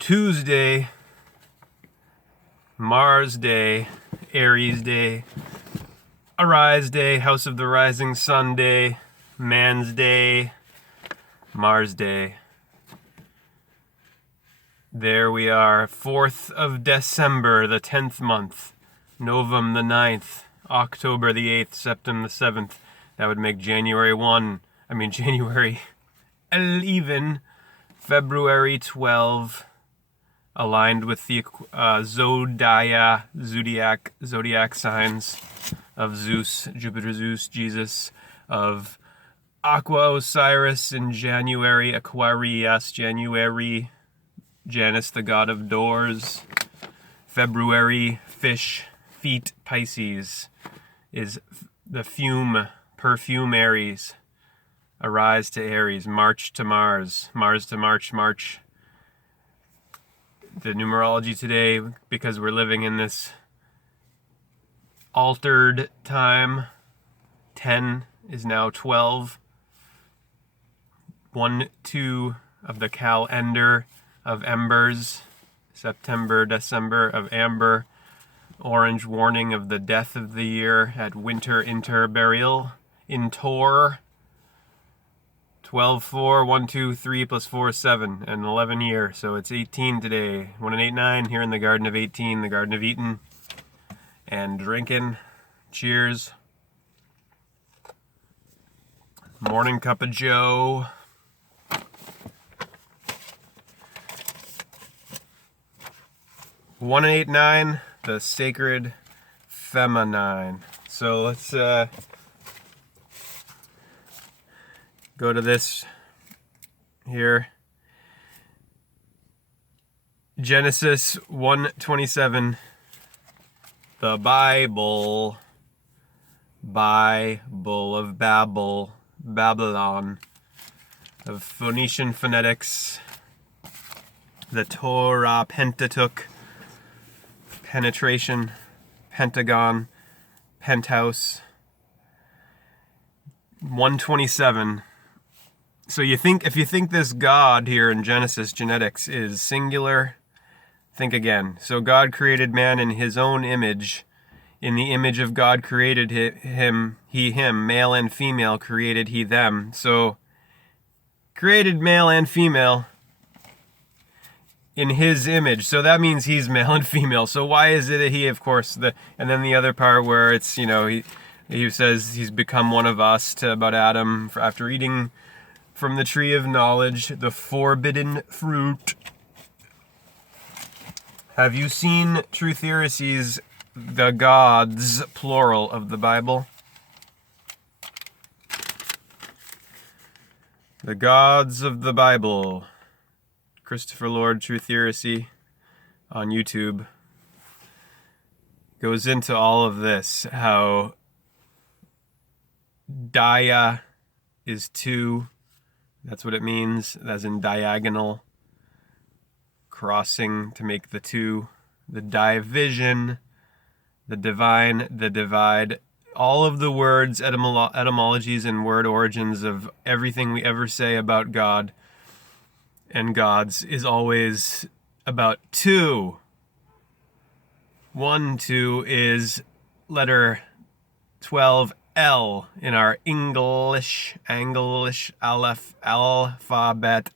Tuesday, Mars Day, Aries Day, Arise Day, House of the Rising Sun Day, Man's Day, Mars Day. There we are, 4th of December, the 10th month, Novum the 9th, October the 8th, September the 7th. That would make January 11, February 12, aligned with the zodiac signs of Zeus, Jupiter, Zeus, Jesus, of Aqua, Osiris in January, Aquarius, January, Janus, the god of doors, February, fish, feet, Pisces, is the perfume Aries, arise to Aries, March to Mars, Mars to March. The numerology today, because we're living in this altered time, 10 is now 12. 1, 2 of the calendar of embers, September, December of amber, orange warning of the death of the year at winter interburial, in Tor, 12, 4, 1, 2, 3 plus 4, 7, and 11 year. So it's 18 today. 1 and 8, 9 here in the Garden of 18, the Garden of Eden. And drinking. Cheers. Morning cup of joe. One and 8, 9, the sacred feminine. So let's go to this here. Genesis 1:27. The Bible of Babylon, of Phoenician phonetics, the Torah, Pentateuch, penetration, pentagon, penthouse. 127. So if you think this God here in Genesis genetics is singular, think again. So God created man in his own image. In the image of God created him, male and female created he them. So created male and female in his image. So that means he's male and female. So why is it that he, of course, and then the other part where it's, he says he's become one of us about Adam after eating from the tree of knowledge, the forbidden fruit. Have you seen Truth Heresies, the gods, plural, of the Bible? The gods of the Bible. Christopher Lord, Truth Heresy, on YouTube, goes into all of this, how dia is two. That's what it means, as in diagonal, crossing to make the two, the division, the divine, the divide. All of the words, etymologies, and word origins of everything we ever say about God and gods is always about two. 1, 2 is letter 12, L, in our English alphabet.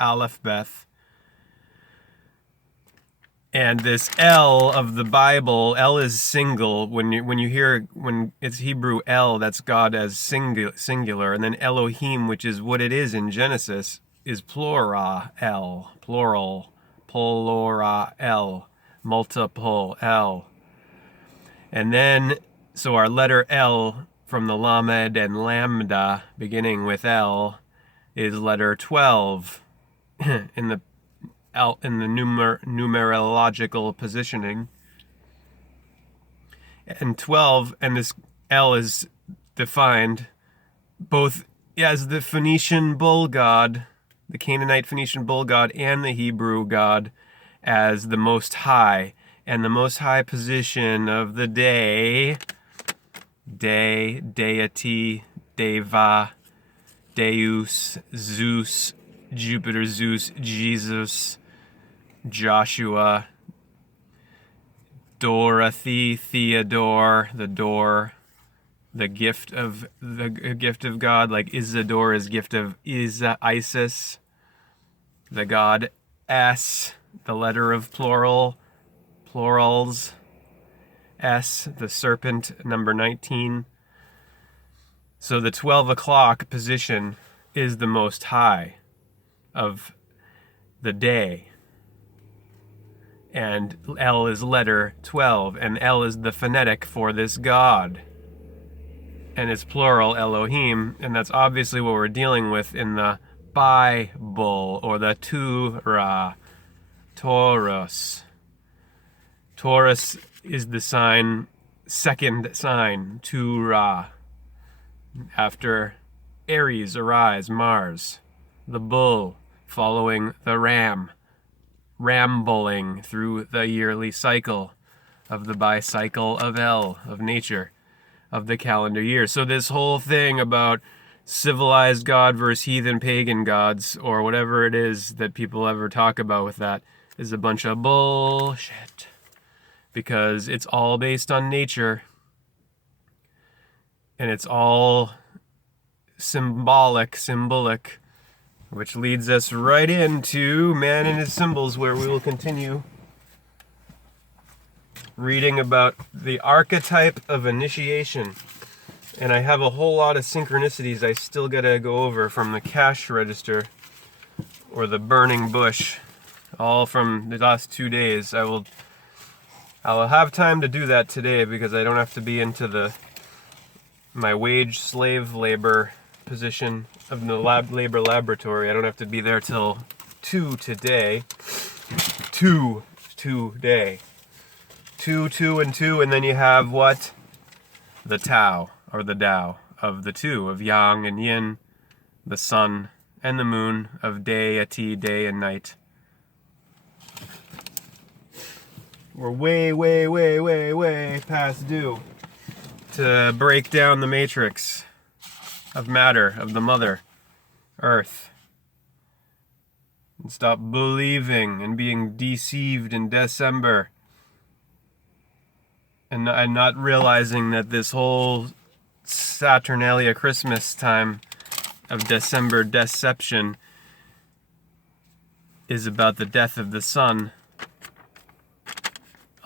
And this L of the Bible, L is single. When it's Hebrew L, that's God as singular. And then Elohim, which is what it is in Genesis, is plural, multiple L. And then, so our letter L from the Lamed and Lambda, beginning with L, is letter 12 in the numerological positioning. And 12, and this L is defined both as the Phoenician bull god, the Canaanite Phoenician bull god, and the Hebrew god as the Most High. And the Most High position of the day, deity, deva, deus, Zeus, Jupiter, Zeus, Jesus, Joshua, Dorothy, Theodore, the door, the gift of God, like Isidore is gift of Isis, the god S, the letter of plurals, S, the serpent, number 19. So the 12 o'clock position is the most high of the day. And L is letter 12, and L is the phonetic for this God. And it's plural, Elohim, and that's obviously what we're dealing with in the Bible, or the Torah, Taurus. Taurus is the sign, second sign, Torah. After Aries, arise, Mars, the bull, following the ram, rambling through the yearly cycle of the bicycle of El, of nature, of the calendar year. So this whole thing about civilized God versus heathen pagan gods, or whatever it is that people ever talk about with that, is a bunch of bullshit. Because it's all based on nature. And it's all symbolic, which leads us right into Man and His Symbols, where we will continue reading about the Archetype of Initiation. And I have a whole lot of synchronicities I still gotta go over from the cash register or the burning bush, all from the last 2 days. I'll have time to do that today because I don't have to be into my wage slave labor position of the labor laboratory. I don't have to be there till 2 today. 2 today. 2, 2, and 2, and then you have what? The Tao, or the Tao, of the two, of Yang and Yin, the sun and the moon, of deity, day and night. We're way past due to break down the matrix of matter, of the mother, Earth. And stop believing and being deceived in December. And not realizing that this whole Saturnalia Christmas time of December deception is about the death of the sun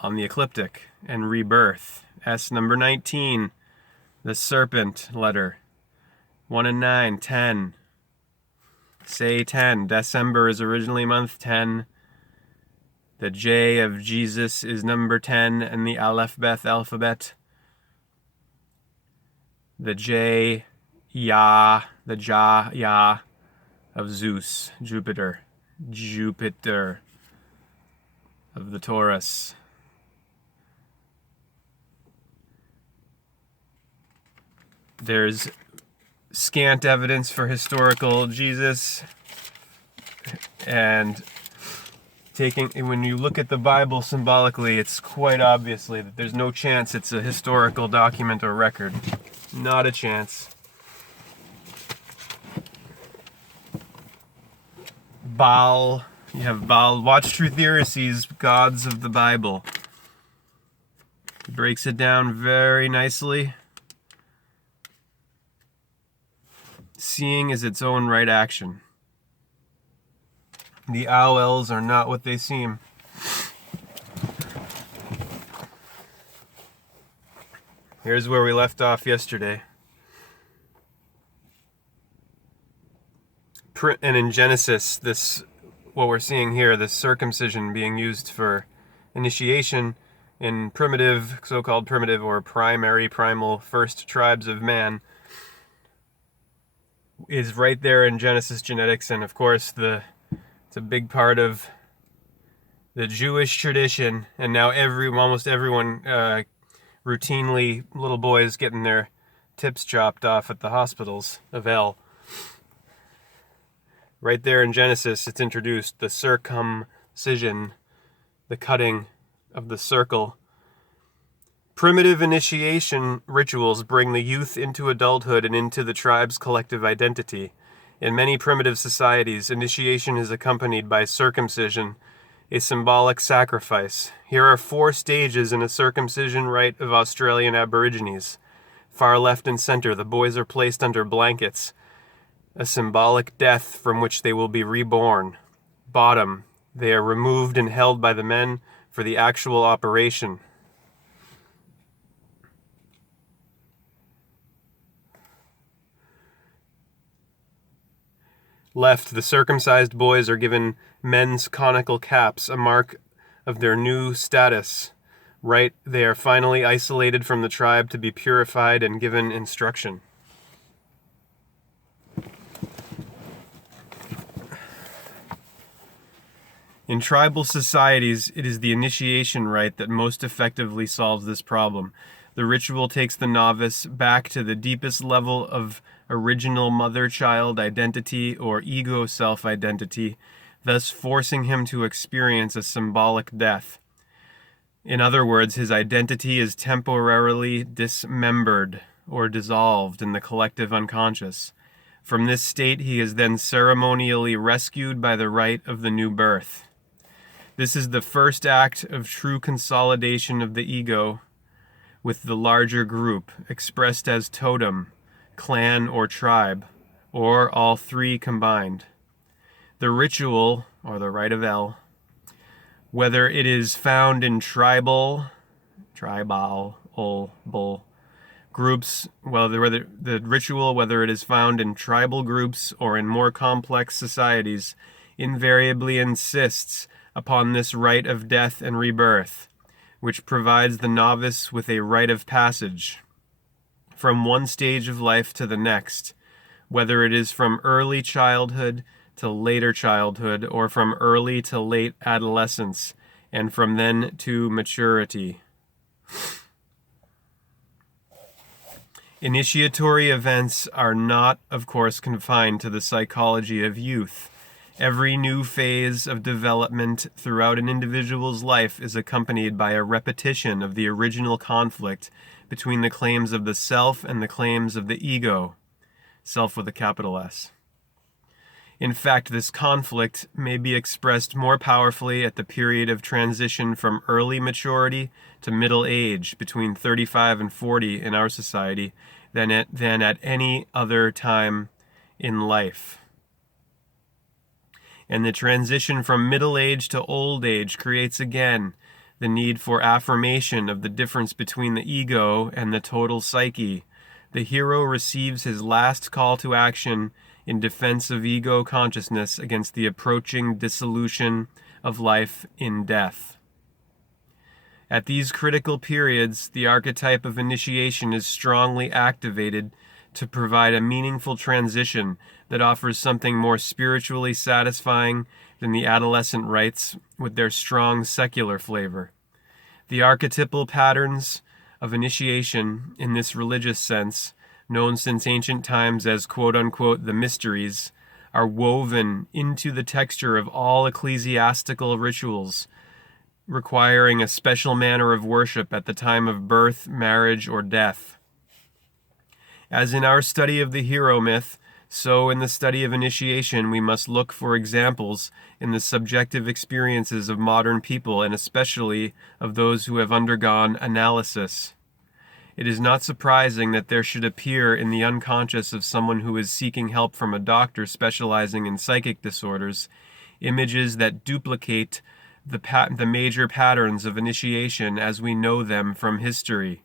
on the ecliptic and rebirth. S number 19, the serpent letter. 1 and 9, 10. Say 10. December is originally month 10. The J of Jesus is number 10, and the alphabet. The J, Yah, the Yah of Zeus, Jupiter of the Taurus. There's scant evidence for historical Jesus, and when you look at the Bible symbolically, it's quite obviously that there's no chance it's a historical document or record. Not a chance. Baal, you have Baal, watch Truth Heresies, gods of the Bible. He breaks it down very nicely. Seeing is its own right action. The owls are not what they seem. Here's where we left off yesterday. And in Genesis, what we're seeing here, the circumcision being used for initiation in primitive, so-called primitive or primal first tribes of man, is right there in Genesis genetics, and of course it's a big part of the Jewish tradition, and now almost everyone routinely, little boys getting their tips chopped off at the hospitals of El. Right there in Genesis, it's introduced, the circumcision, the cutting of the circle. Primitive initiation rituals bring the youth into adulthood and into the tribe's collective identity. In many primitive societies, initiation is accompanied by circumcision, a symbolic sacrifice. Here are 4 stages in a circumcision rite of Australian Aborigines. Far left and center, the boys are placed under blankets, a symbolic death from which they will be reborn. Bottom, they are removed and held by the men for the actual operation. Left, the circumcised boys are given men's conical caps, a mark of their new status. Right, they are finally isolated from the tribe to be purified and given instruction. In tribal societies, it is the initiation rite that most effectively solves this problem. The ritual takes the novice back to the deepest level of original mother-child identity or ego self-identity, thus forcing him to experience a symbolic death. In other words, his identity is temporarily dismembered or dissolved in the collective unconscious. From this state, he is then ceremonially rescued by the rite of the new birth. This is the first act of true consolidation of the ego with the larger group, expressed as totem, clan, or tribe, or all 3 combined. The ritual, or the rite of El, whether it is found in tribal, groups, whether the ritual, whether it is found in tribal groups or in more complex societies, invariably insists upon this rite of death and rebirth, which provides the novice with a rite of passage from one stage of life to the next, whether it is from early childhood to later childhood, or from early to late adolescence, and from then to maturity. Initiatory events are not, of course, confined to the psychology of youth. Every new phase of development throughout an individual's life is accompanied by a repetition of the original conflict between the claims of the self and the claims of the ego, self with a capital S. In fact, this conflict may be expressed more powerfully at the period of transition from early maturity to middle age, between 35 and 40 in our society, than at any other time in life. And the transition from middle age to old age creates again the need for affirmation of the difference between the ego and the total psyche. The hero receives his last call to action in defense of ego consciousness against the approaching dissolution of life in death. At these critical periods, the archetype of initiation is strongly activated to provide a meaningful transition that offers something more spiritually satisfying than the adolescent rites with their strong secular flavor. The archetypal patterns of initiation, in this religious sense, known since ancient times as quote-unquote the mysteries, are woven into the texture of all ecclesiastical rituals, requiring a special manner of worship at the time of birth, marriage, or death. As in our study of the hero myth, so in the study of initiation, we must look for examples in the subjective experiences of modern people, and especially of those who have undergone analysis. It is not surprising that there should appear in the unconscious of someone who is seeking help from a doctor specializing in psychic disorders images that duplicate the major patterns of initiation as we know them from history.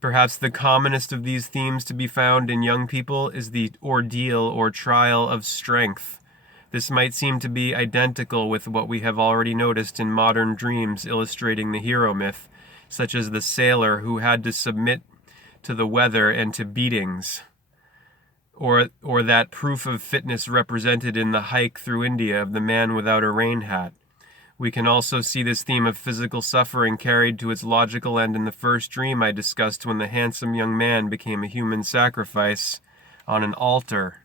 Perhaps the commonest of these themes to be found in young people is the ordeal or trial of strength. This might seem to be identical with what we have already noticed in modern dreams illustrating the hero myth, such as the sailor who had to submit to the weather and to beatings, or that proof of fitness represented in the hike through India of the man without a rain hat. We can also see this theme of physical suffering carried to its logical end in the first dream I discussed when the handsome young man became a human sacrifice on an altar.